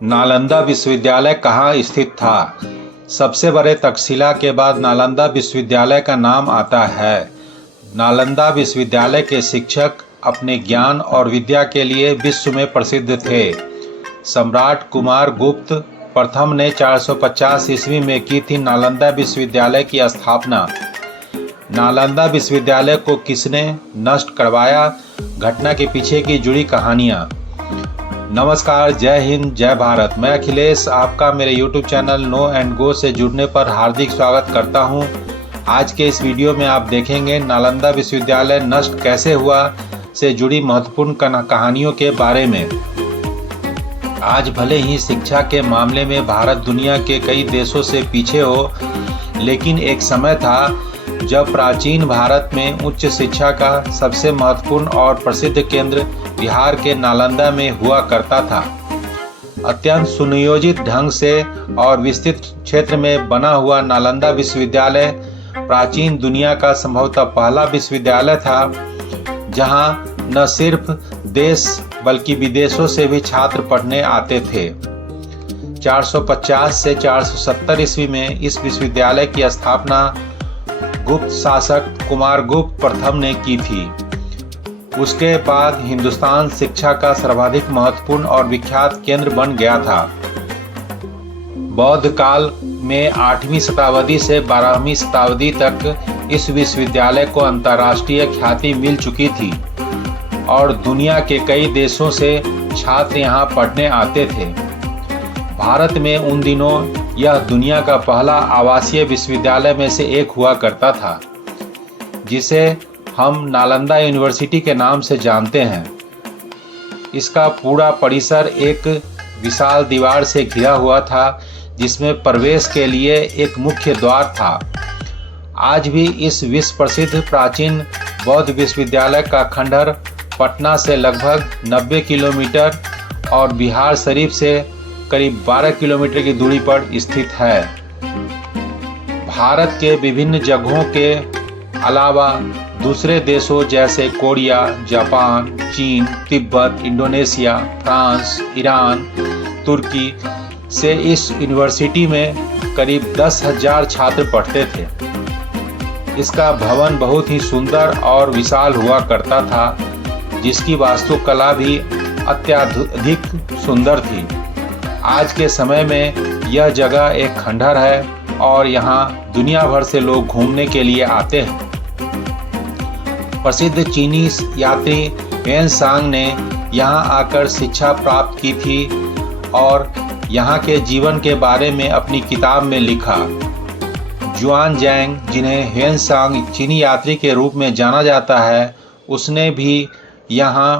नालंदा विश्वविद्यालय कहाँ स्थित था? सबसे बड़े तक्षशिला के बाद नालंदा विश्वविद्यालय का नाम आता है। नालंदा विश्वविद्यालय के शिक्षक अपने ज्ञान और विद्या के लिए विश्व में प्रसिद्ध थे। सम्राट कुमार गुप्त प्रथम ने 450 ईस्वी में की थी नालंदा विश्वविद्यालय की स्थापना। नालंदा विश्वविद्यालय को किसने नष्ट करवाया? घटना के पीछे की जुड़ी कहानियाँ। नमस्कार, जय हिंद, जय भारत। मैं अखिलेश आपका मेरे YouTube channel know and go से जुड़ने पर हार्दिक स्वागत करता हूं। आज के इस वीडियो में आप देखेंगे नालंदा विश्वविद्यालय नष्ट कैसे हुआ से जुड़ी महत्वपूर्ण कहानियों के बारे में। आज भले ही शिक्षा के मामले में भारत दुनिया के कई देशों से पीछे हो, लेकिन एक समय था जब प्राचीन भारत में उच्च शिक्षा का सबसे महत्वपूर्ण और प्रसिद्ध केंद्र बिहार के नालंदा में हुआ करता था। अत्यंत सुनियोजित ढंग से और विस्तृत क्षेत्र में बना हुआ नालंदा विश्वविद्यालय प्राचीन दुनिया का संभवतः पहला विश्वविद्यालय था जहां न सिर्फ देश बल्कि विदेशों से भी छात्र पढ़ने आते थे। 450 से 470 ईस्वी में इस विश्वविद्यालय की स्थापना गुप्त शासक कुमार गुप्त प्रथम ने की थी। उसके बाद हिंदुस्तान शिक्षा का सर्वाधिक महत्वपूर्ण और विख्यात केंद्र बन गया था। बौद्ध काल में 8वीं शताब्दी से 12वीं शताब्दी तक इस विश्वविद्यालय को अंतर्राष्ट्रीय ख्याति मिल चुकी थी और दुनिया के कई देशों से छात्र यहाँ पढ़ने आते थे। भारत में उन दिनों यह दुनिया का पहला आवासीय विश्वविद्यालय में से एक हुआ करता था, जिसे हम नालंदा यूनिवर्सिटी के नाम से जानते हैं। इसका पूरा परिसर एक विशाल दीवार से घिरा हुआ था, जिसमें प्रवेश के लिए एक मुख्य द्वार था। आज भी इस विश्व प्रसिद्ध प्राचीन बौद्ध विश्वविद्यालय का खंडहर पटना से लगभग 90 किलोमीटर और बिहार शरीफ से करीब 12 किलोमीटर की दूरी पर स्थित है। भारत के विभिन्न जगहों के अलावा दूसरे देशों जैसे कोरिया, जापान, चीन, तिब्बत, इंडोनेशिया, फ्रांस, ईरान, तुर्की से इस यूनिवर्सिटी में करीब 10,000 छात्र पढ़ते थे। इसका भवन बहुत ही सुंदर और विशाल हुआ करता था, जिसकी वास्तुकला भी अत्यधिक सुंदर थी। आज के समय में यह जगह एक खंडहर है और यहाँ दुनिया भर से लोग घूमने के लिए आते हैं। प्रसिद्ध चीनी यात्री ह्वेनसांग ने यहाँ आकर शिक्षा प्राप्त की थी और यहाँ के जीवन के बारे में अपनी किताब में लिखा। जुआनजैंग, जिन्हें ह्वेनसांग चीनी यात्री के रूप में जाना जाता है, उसने भी यहाँ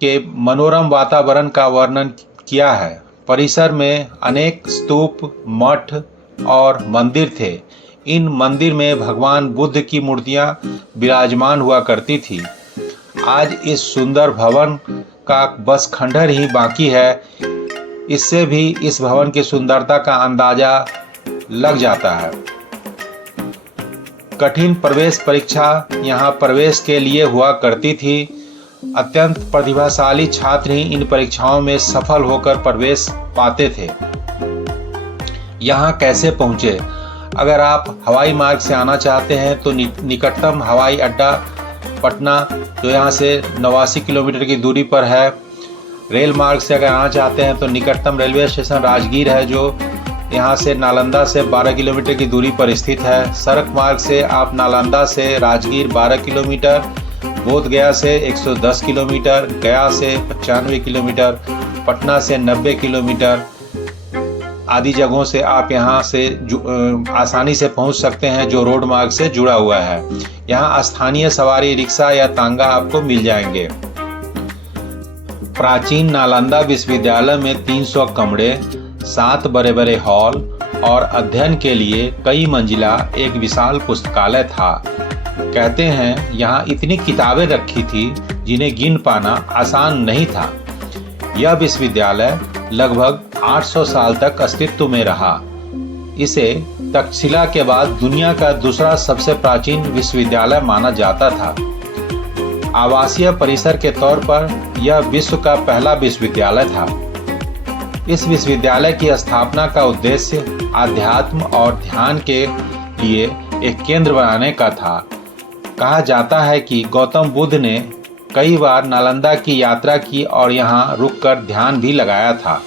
के मनोरम वातावरण का वर्णन किया है। परिसर में अनेक स्तूप, मठ और मंदिर थे। इन मंदिर में भगवान बुद्ध की मूर्तियां विराजमान हुआ करती थी। आज इस सुंदर भवन का बस खंडहर ही बाकी है। इससे भी इस भवन की सुंदरता का अंदाजा लग जाता है। कठिन प्रवेश परीक्षा यहाँ प्रवेश के लिए हुआ करती थी। अत्यंत प्रतिभाशाली छात्र ही इन परीक्षाओं में सफल होकर प्रवेश पाते थे। यहाँ कैसे पहुँचे? अगर आप हवाई मार्ग से आना चाहते हैं तो निकटतम हवाई अड्डा पटना, जो यहाँ से 89 किलोमीटर की दूरी पर है। रेल मार्ग से अगर आना चाहते हैं तो निकटतम रेलवे स्टेशन राजगीर है, जो यहाँ से नालंदा से 12 किलोमीटर की दूरी पर स्थित है। सड़क मार्ग से आप नालंदा से राजगीर 12 किलोमीटर, बोधगया से 110 किलोमीटर, गया से 95 किलोमीटर, पटना से 90 किलोमीटर आदि जगहों से आप यहां से आसानी से पहुंच सकते हैं, जो रोड मार्ग से जुड़ा हुआ है। यहां स्थानीय सवारी रिक्शा या तांगा आपको मिल जाएंगे। प्राचीन नालंदा विश्वविद्यालय में 300 कमरे, 7 बड़े बड़े हॉल और अध्ययन के लिए कई मंजिला एक विशाल पुस्तकालय था। कहते हैं यहाँ इतनी किताबें रखी थी जिन्हें गिन पाना आसान नहीं था। यह विश्वविद्यालय लगभग 800 साल तक अस्तित्व में रहा। इसे तक्षशिला के बाद दुनिया का दूसरा सबसे प्राचीन विश्वविद्यालय माना जाता था। आवासीय परिसर के तौर पर यह विश्व का पहला विश्वविद्यालय था। इस विश्वविद्यालय की स्थापना का उद्देश्य आध्यात्म और ध्यान के लिए एक केंद्र बनाने का था। कहा जाता है कि गौतम बुद्ध ने कई बार नालंदा की यात्रा की और यहाँ रुककर ध्यान भी लगाया था।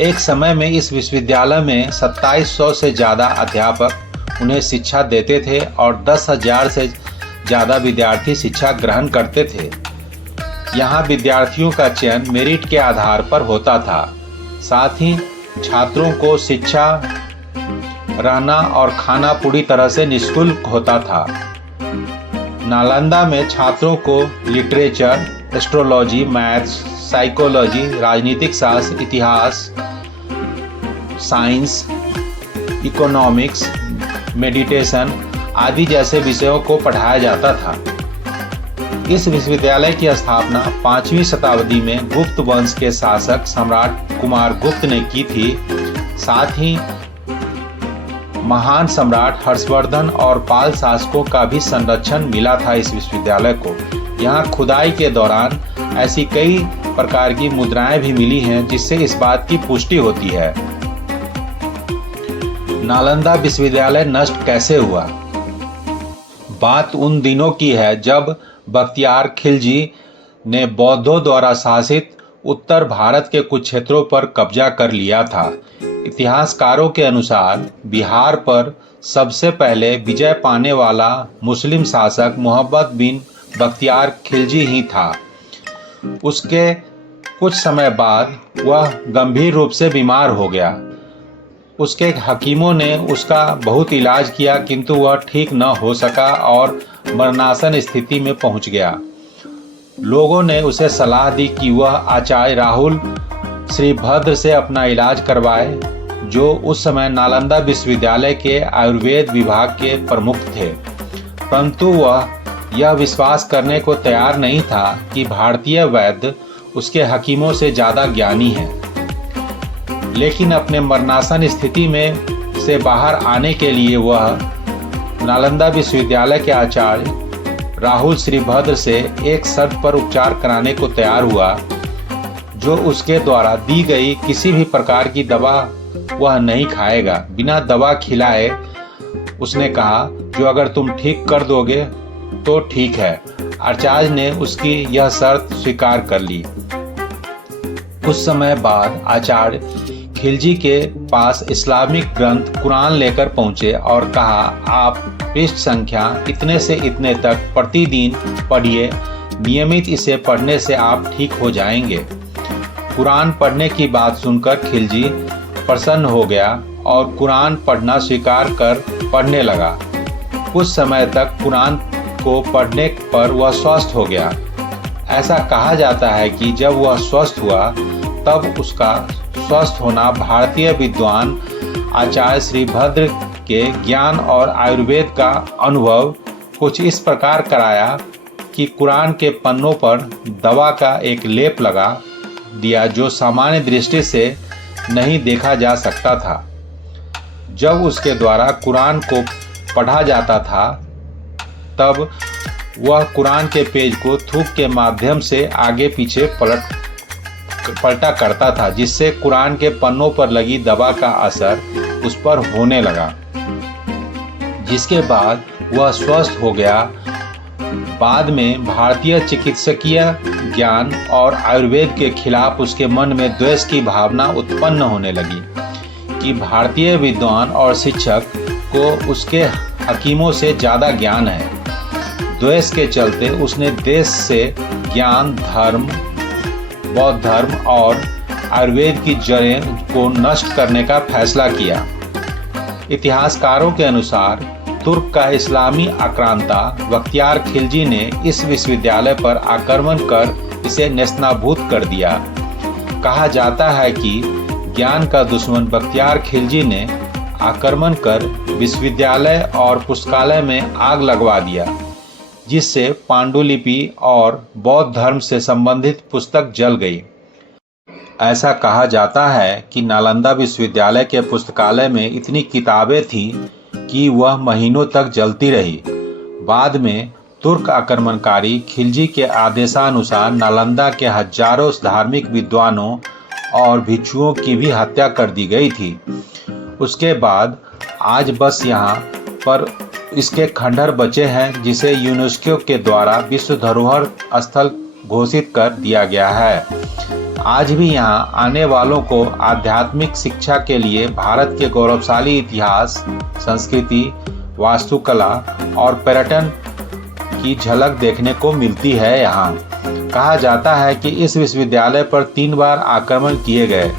एक समय में इस विश्वविद्यालय में 2700 से ज़्यादा अध्यापक उन्हें शिक्षा देते थे और 10,000 से ज़्यादा विद्यार्थी शिक्षा ग्रहण करते थे। यहाँ विद्यार्थियों का चयन मेरिट के आधार पर होता था। साथ ही छात्रों को शिक्षा, रहना और खाना पूरी तरह से निःशुल्क होता था। नालंदा में छात्रों को लिटरेचर, एस्ट्रोलॉजी, मैथ्स, साइकोलॉजी, राजनीतिक शास्त्र, इतिहास, साइंस, इकोनॉमिक्स, मेडिटेशन आदि जैसे विषयों को पढ़ाया जाता था। इस विश्वविद्यालय की स्थापना 5वीं शताब्दी में गुप्त वंश के शासक सम्राट कुमार गुप्त ने की थी। साथ ही महान सम्राट हर्षवर्धन और पाल शासकों का भी संरक्षण मिला था इस विश्वविद्यालय को। यहाँ खुदाई के दौरान ऐसी कई प्रकार की मुद्राएं भी मिली हैं जिससे इस बात की पुष्टि होती है। नालंदा विश्वविद्यालय नष्ट कैसे हुआ? बात उन दिनों की है जब बख्तियार खिलजी ने बौद्धों द्वारा शासित उत्तर भारत के कुछ क्षेत्रों पर कब्जा कर लिया था। इतिहासकारों के अनुसार बिहार पर सबसे पहले विजय पाने वाला मुस्लिम शासक मोहम्मद बिन बख्तियार खिलजी ही था। उसके कुछ समय बाद वह गंभीर रूप से बीमार हो गया। उसके हकीमों ने उसका बहुत इलाज किया किंतु वह ठीक न हो सका और मरणासन स्थिति में पहुंच गया। लोगों ने उसे सलाह दी कि वह आचार्य राहुल श्रीभद्र से अपना इलाज करवाए, जो उस समय नालंदा विश्वविद्यालय के आयुर्वेद विभाग के प्रमुख थे। परंतु वह यह विश्वास करने को तैयार नहीं था कि भारतीय वैद्य उसके हकीमों से ज़्यादा ज्ञानी हैं। लेकिन अपने मरणासन स्थिति में से बाहर आने के लिए वह नालंदा विश्वविद्यालय के आचार्य राहुल श्रीभद्र से एक शर्त पर उपचार कराने को तैयार हुआ, जो उसके द्वारा दी गई किसी भी प्रकार की दवा वह नहीं खाएगा। बिना दवा खिलाए उसने कहा, जो अगर तुम ठीक कर दोगे तो ठीक है। आचार्य ने उसकी यह शर्त स्वीकार कर ली। कुछ समय बाद आचार्य खिलजी के पास इस्लामिक ग्रंथ कुरान लेकर पहुंचे और कहा, आप पृष्ठ संख्या इतने से इतने तक प्रतिदिन पढ़िए। नियमित इसे पढ़ने से आप ठीक हो जाएंगे। कुरान पढ़ने की बात सुनकर खिलजी प्रसन्न हो गया और कुरान पढ़ना स्वीकार कर पढ़ने लगा। कुछ समय तक कुरान को पढ़ने पर वह स्वस्थ हो गया। ऐसा कहा जाता है कि जब वह स्वस्थ हुआ तब उसका स्वस्थ होना भारतीय विद्वान आचार्य श्रीभद्र के ज्ञान और आयुर्वेद का अनुभव कुछ इस प्रकार कराया कि कुरान के पन्नों पर दवा का एक लेप लगा दिया, जो सामान्य दृष्टि से नहीं देखा जा सकता था। जब उसके द्वारा कुरान को पढ़ा जाता था तब वह कुरान के पेज को थूक के माध्यम से आगे पीछे पलटा करता था, जिससे कुरान के पन्नों पर लगी दवा का असर उस पर होने लगा, जिसके बाद वह स्वस्थ हो गया। बाद में भारतीय चिकित्सकीय ज्ञान और आयुर्वेद के खिलाफ उसके मन में द्वेष की भावना उत्पन्न होने लगी कि भारतीय विद्वान और शिक्षक को उसके हकीमों से ज़्यादा ज्ञान है। द्वेष के चलते उसने देश से ज्ञान, धर्म, बौद्ध धर्म और आयुर्वेद की जड़ें को नष्ट करने का फैसला किया। इतिहासकारों के अनुसार तुर्क का इस्लामी आक्रांता बख्तियार खिलजी ने इस विश्वविद्यालय पर आक्रमण कर इसे नेस्तनाबूद कर दिया। कहा जाता है कि ज्ञान का दुश्मन बख्तियार खिलजी ने आक्रमण कर विश्वविद्यालय और पुस्तकालय में आग लगवा दिया, जिससे पांडुलिपि और बौद्ध धर्म से संबंधित पुस्तक जल गई। ऐसा कहा जाता है कि नालंदा विश्वविद्यालय के पुस्तकालय में इतनी किताबें थीं कि वह महीनों तक जलती रही। बाद में तुर्क आक्रमणकारी खिलजी के आदेशानुसार नालंदा के हजारों धार्मिक विद्वानों और भिक्षुओं की भी हत्या कर दी गई थी। उसके बाद आज बस यहाँ पर इसके खंडहर बचे हैं, जिसे यूनेस्को के द्वारा विश्व धरोहर स्थल घोषित कर दिया गया है। आज भी यहाँ आने वालों को आध्यात्मिक शिक्षा के लिए भारत के गौरवशाली इतिहास, संस्कृति, वास्तुकला और पर्यटन की झलक देखने को मिलती है। यहाँ कहा जाता है कि इस विश्वविद्यालय पर 3 बार आक्रमण किए गए,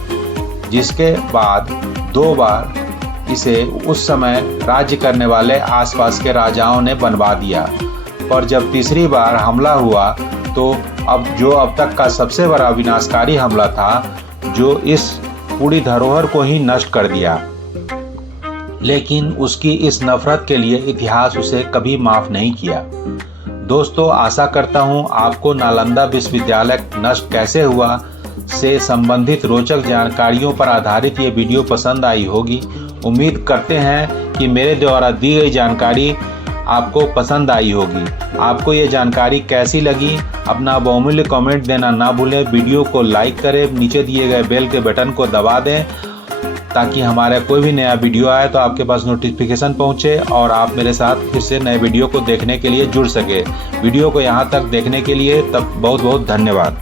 जिसके बाद 2 बार इसे उस समय राज्य करने वाले आसपास के राजाओं ने बनवा दिया, पर जब तीसरी बार हमला हुआ तो अब तक का सबसे बड़ा विनाशकारी हमला था, जो इस पूरी धरोहर को ही नष्ट कर दिया। लेकिन उसकी इस नफरत के लिए इतिहास उसे कभी माफ नहीं किया। दोस्तों, आशा करता हूँ आपको नालंदा विश्वविद्यालय नष्ट कैसे हुआ से संबंधित रोचक जानकारियों पर आधारित ये वीडियो पसंद आई होगी। उम्मीद करते हैं कि मेरे द्वारा दी गई जानकारी आपको पसंद आई होगी। आपको ये जानकारी कैसी लगी, अपना बहुमूल्य कमेंट देना ना भूलें। वीडियो को लाइक करें, नीचे दिए गए बेल के बटन को दबा दें ताकि हमारा कोई भी नया वीडियो आए तो आपके पास नोटिफिकेशन पहुंचे और आप मेरे साथ फिर से नए वीडियो को देखने के लिए जुड़ सके। वीडियो को यहाँ तक देखने के लिए तब बहुत बहुत धन्यवाद।